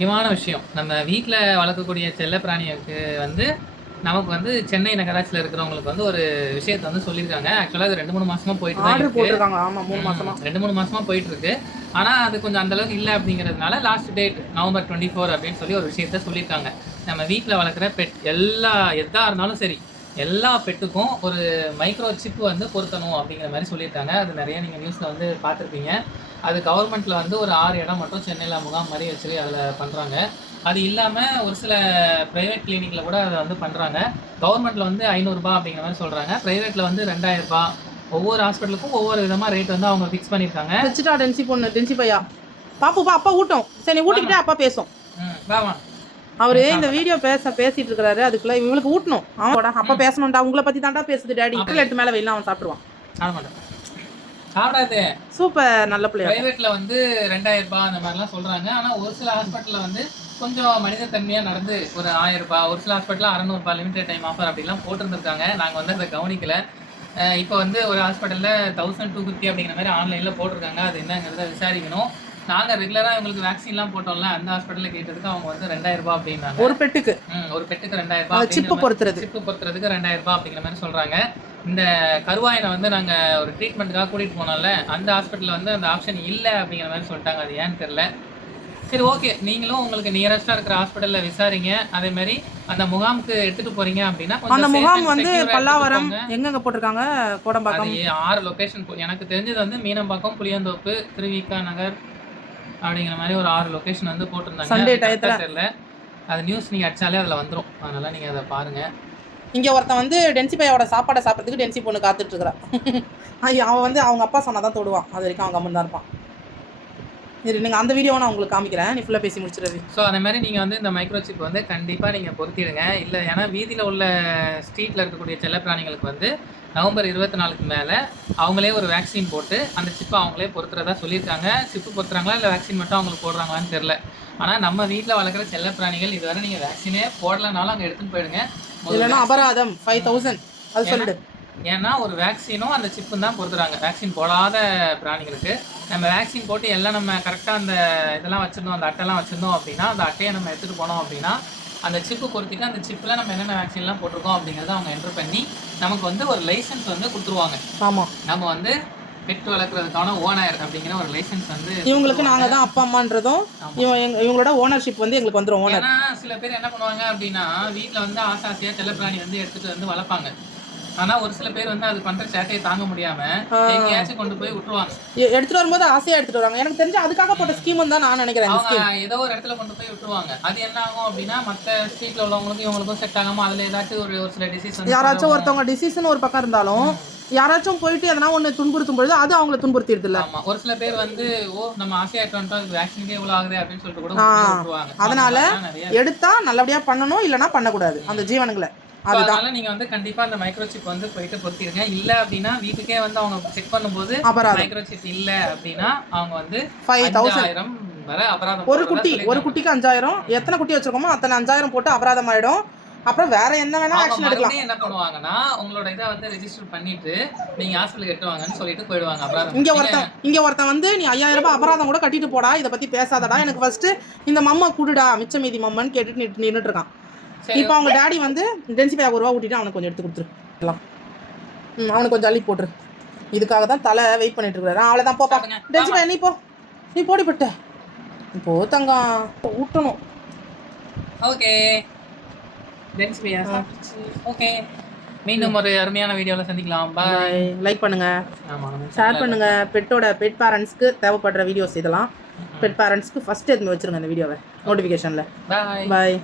முக்கியமான விஷயம். நம்ம வீட்ல வளர்க்கக்கூடிய செல்லப்பிராணிகளுக்கு வந்து நமக்கு வந்து சென்னை நகராட்சியில இருக்கிறவங்களுக்கு வந்து ஒரு விஷயத்த வந்து சொல்லியிருக்காங்க. ஆக்சுவலா அது 2, 3 மாசமா போயிட்டு தான் ஆர்டர் இருக்கு. போட்டிருக்காங்க. ஆமா 3 மாசமா. 2, 3 மாசமா போயிட்டு இருக்கு. ஆனா அது கொஞ்சம் அந்த அளவுக்கு இல்ல அப்படிங்கிறதுனால லாஸ்ட் டேட் நவம்பர் 24 அப்படின்னு சொல்லி ஒரு விஷயத்த சொல்லியிருக்காங்க. நம்ம வீட்ல வளர்க்குற பெட் எதா இருந்தாலும் சரி, எல்லா பெட்டுக்கும் ஒரு மைக்ரோ சிப் வந்து பொருத்தணும் அப்படிங்கிற மாரி சொல்லியிருக்காங்க. அது நெறைய நீங்க நியூஸ்ல வந்து பார்த்துருப்பீங்க. அது கவர்மெண்ட்ல வந்து ஒரு 6 இடம் மட்டும் சென்னையில முகாம் மாரி வச்சு அதில பண்றாங்க. அது இல்லாம ஒரு சில பிரைவேட் கிளினிக்ல கூட அத வந்து பண்றாங்க. கவர்மெண்ட்ல வந்து ரூ. 500 அப்படிங்கிற மாரி சொல்றாங்க. பிரைவேட்ல வந்து ரூ. 2000. ஒவ்வொரு ஹாஸ்பிட்டலுக்கும் ஒவ்வொரு விதமா ரேட் வந்து அவங்க ஃபிக்ஸ் பண்ணியிருக்காங்க. வச்சுட்டா டென்சி பொண்ணு, டென்சி பையா. பாப்பு வா, அப்பா ஊட்டும். சரி நீ ஊட்டிக்கிட்டே அப்பா பேசும். வா. அவரு இந்த வீடியோ பேசிட்டு இருக்காரு. அதுக்குள்ள இவங்களுக்கு ஊட்டணும். அவனோட அப்பா பேசணும்டா. உங்களை பத்தி தாண்டா பேசுது டாடி. இன்டர்நெட் மேல வெயில அவன் சாப்பிடுவான். சாப்பிடாது. சூப்பர், நல்ல பிள்ளையா. பிரைவேட்ல வந்து ரூ. 2000 அந்த மாதிரிலாம் சொல்றாங்க. ஆனா ஒரு சில ஹாஸ்பிட்டல்ல வந்து கொஞ்சம் மனித தன்மையா நடந்து ஒரு ரூ. 1000, ஒரு சில ஹாஸ்பிட்டல்ல ரூ. 600 லிமிடெட் டைம் ஆஃபர் அப்படிலாம் போட்டிருந்திருக்காங்க. நாங்க வந்து அதை கவனிக்கல. இப்போ வந்து ஒரு ஹாஸ்பிட்டல்ல 1250 அப்படிங்கிற மாதிரி ஆன்லைன்ல போட்டிருக்காங்க. அது என்னங்கிறத விசாரிக்கணும். நாங்க ரெகுலரா இவங்களுக்கு வேக்சின்லாம் போட்டோம்ல, அந்த ஹாஸ்பிட்டல்ல கேட்டதுக்கு அவங்க வந்து ரூ. 2000 அப்படின்னாங்க. ஒரு பெட்டுக்கு. ஒரு பெட்டுக்கு ரூ. 2000. சிப்பு பொறுத்துறது. சிப்பு பொறுத்துறதுக்கு ரூ. 2000 அப்படிங்கிற மாதிரி சொல்றாங்க. இந்த கருவாயனை வந்து நாங்க ஒரு ட்ரீட்மெண்ட்டுக்காக கூட்டிட்டு போனோம்ல, அந்த ஹாஸ்பிட்டல்ல வந்து அந்த ஆப்ஷன் இல்ல அப்படிங்கிற மாதிரி சொல்லிட்டாங்க. அது ஏன்னு தெரியல. சரி, ஓகே. நீங்களும் உங்களுக்கு நியரஸ்டா இருக்கிற ஹாஸ்பிட்டல்ல விசாரிங்க. அதே மாதிரி அந்த முகாமுக்கு எடுத்துட்டு போறீங்க அப்படின்னா அந்த முகாம் வந்து பல்லாவரம் எங்கெங்க போட்டிருக்காங்க? கோடம்பாக்கம். அது 6 லொகேஷன். எனக்கு தெரிஞ்சது வந்து மீனம்பாக்கம், புளியந்தோப்பு, திருவிக நகர் அப்படிங்கிற மாதிரி ஒரு 6 லொகேஷன் வந்து போட்டிருந்தாங்க. சண்டே டயத்துல தெரியல. அது நியூஸ் நீங்க அடிச்சாலே அதுல வந்துரும். அதனால நீங்க அதை பாருங்க. இங்க ஒருத்தன் வந்து டென்சி பையோட சாப்பாடை சாப்பிட்றதுக்கு டென்சி பொண்ணு காத்துட்டு இருக்கிறான். அவன் வந்து அவங்க அப்பா சொன்னாதான் தொடுவான். அது வரைக்கும் அவங்க அம்மன் தான் இருப்பான். சரி, நீங்கள் அந்த வீடியோவை நான் உங்களுக்கு காமிக்கிறேன். நீ ஃபுல்லாக பேசி முடிச்சிடுறது. ஸோ அதே மாதிரி நீங்கள் வந்து இந்த மைக்ரோ சிப் வந்து கண்டிப்பாக நீங்கள் பொருத்திடுங்க. இல்லை ஏன்னா வீதியில் உள்ள ஸ்ட்ரீட்டில் இருக்கக்கூடிய செல்லப்பிராணிகளுக்கு வந்து நவம்பர் 24க்கு மேலே அவங்களே ஒரு வேக்சின் போட்டு அந்த சிப்பை அவங்களே பொருத்துறதா சொல்லியிருக்காங்க. சிப்பு பொருத்துறாங்களா இல்லை வேக்சின் மட்டும் அவங்களுக்கு போடுறாங்களான்னு தெரில. ஆனால் நம்ம வீட்டில் வளர்க்குற செல்லப்பிராணிகள் இதுவரை நீங்கள் வேக்சினே போடலனாலும் அங்கே எடுத்துன்னு போயிடுங்க. இல்லைன்னா அபராதம் 5000 அது சொல்லிடு. ஏன்னா ஒரு வேக்சினும் அந்த சிப்பும் தான் பொறுத்துறாங்க. வேக்சின் போடாத பிராணிகளுக்கு நம்ம வேக்சின் போட்டு எல்லாம் நம்ம கரெக்டாக அந்த இதெல்லாம் வச்சுருந்தோம், அந்த அட்டைலாம் வச்சுருந்தோம் அப்படின்னா அந்த அட்டையை நம்ம எடுத்துகிட்டு போனோம் அப்படின்னா அந்த சிப்பு பொறுத்திட்டு அந்த சிப்பில் நம்ம என்னென்ன வேக்சின்லாம் போட்டிருக்கோம் அப்படிங்கிறத அவங்க என்ட்ரு பண்ணி நமக்கு வந்து ஒரு லைசன்ஸ் வந்து கொடுத்துருவாங்க. ஆமாம், நம்ம வந்து பெட் வளர்க்குறதுக்கான ஓனர் அப்படிங்கிற ஒரு லைசன்ஸ் வந்து இவங்களுக்கு நாங்கள் தான் அப்பா அம்மான்றதும் இவங்களோட ஓனர்ஷிப் வந்து எங்களுக்கு வந்துடும். ஓனர். ஏன்னா சில பேர் என்ன பண்ணுவாங்க அப்படின்னா வீட்டில் வந்து ஆசாசியாக செல்லப்பிராணி வந்து எடுத்துகிட்டு வந்து வளர்ப்பாங்க. ஆனா ஒரு சில பேர் வந்து அது பண்ற சேட்டையை தாங்க முடியாம எங்கேயாச்சும் கொண்டு போய் விட்டுருவாங்க. எடுத்துட்டு வரும்போது ஆசையா எடுத்துட்டு வருவாங்க. எனக்கு தெரிஞ்சு அதுக்காக போட்ட ஸ்கீம் தான் நான் நினைக்கிறேன். ஏதோ ஒரு இடத்துல கொண்டு போய் விட்டுருவாங்க. அது என்ன ஆகும் அப்படின்னா மற்ற ஸ்ட்ரீட்ல உள்ளவங்களுக்கும் இவங்களுக்கும் செட் ஆகாம அதுல ஏதாச்சும் ஒரு சில டிசீஸ் வந்து யாராச்சும் ஒருத்தவங்க டிசீஸ்னு ஒரு பக்கம் இருந்தாலும் யாராச்சும் போயிட்டு எதனா ஒன்று துன்புறுத்தும் பொழுது அது அவங்கள துன்புறுத்திடுது இல்லை. ஆமா, ஒரு சில பேர் வந்து நம்ம ஆசையா எடுத்து வேக்சினுக்கே இவ்வளவு ஆகுது அப்படின்னு சொல்லிட்டு கூட விட்டுருவாங்க. அதனால எடுத்தா நல்லபடியா பண்ணணும், இல்லைன்னா பண்ணக்கூடாது அந்த ஜீவனங்களை. அதனால நீங்க வந்து கண்டிப்பா அந்த மைக்ரோசிப் வந்து போயிட்டு பொருத்திடுங்க. இல்ல அப்படின்னா வீட்டுக்கே வந்து அவங்க செக் பண்ணும்போது மைக்ரோசிப் இல்ல அப்படின்னா அவங்க வந்து 5000 வரை அபராதம். ஒரு குட்டிக்கு 5000. எத்தனை குட்டி வச்சிருக்கோமோ அத்தனை 5000 போட்டு அபராதம் ஆயிடும். அப்புறம் வேற என்ன வேணா ஆக்ஷன் எடுக்கலாம். என்ன பண்ணுவாங்கன்னா உங்களோட இதை வந்து ரெஜிஸ்டர் பண்ணிட்டு நீங்க ஹாஸ்பிட்டலுக்கு எட்டுவாங்கன்னு சொல்லிட்டு போயிடுவாங்க. அபராதம். இங்க ஒருத்தன் வந்து நீ 5000 ரூபாய் அபராதம் கூட கட்டிட்டு போடா, இதை பத்தி பேசாதடா, எனக்கு ஃபர்ஸ்ட் இந்த மம்மா கூடுடா மிச்ச மீதி மம்மன்னு கேட்டுட்டு நின்றுட்டு இருக்கான். இப்போ அவங்க டாடி வந்து டென்சி பையா 1 ரூபா ஊட்டிட்டு அவனுக்கு கொஞ்சம் எடுத்து கொடுத்துருக்கலாம். அவனுக்கு கொஞ்சம் அள்ளி போட்டுரு. இதுக்காக தான் தலை வெயிட் பண்ணிட்டு இருக்காரு. அவ்வளோதான், போப்பா டென்சி பையா, நீ போடிப்பட்ட இப்போ தங்கம் ஊட்டணும். ஓகே டென்சி பையா, ஓகே. மீண்டும் ஒரு அருமையான வீடியோவில் சந்திக்கலாம். பாய். லைக் பண்ணுங்க, ஷேர் பண்ணுங்க. பெட் பேரண்ட்ஸ்க்கு தேவைப்படுற வீடியோஸ் இதெல்லாம் பெட் பேரண்ட்ஸ்க்கு ஃபர்ஸ்ட் எடுத்து வச்சிருங்க இந்த வீடியோவை நோட்டிஃபிகேஷனில். பாய்.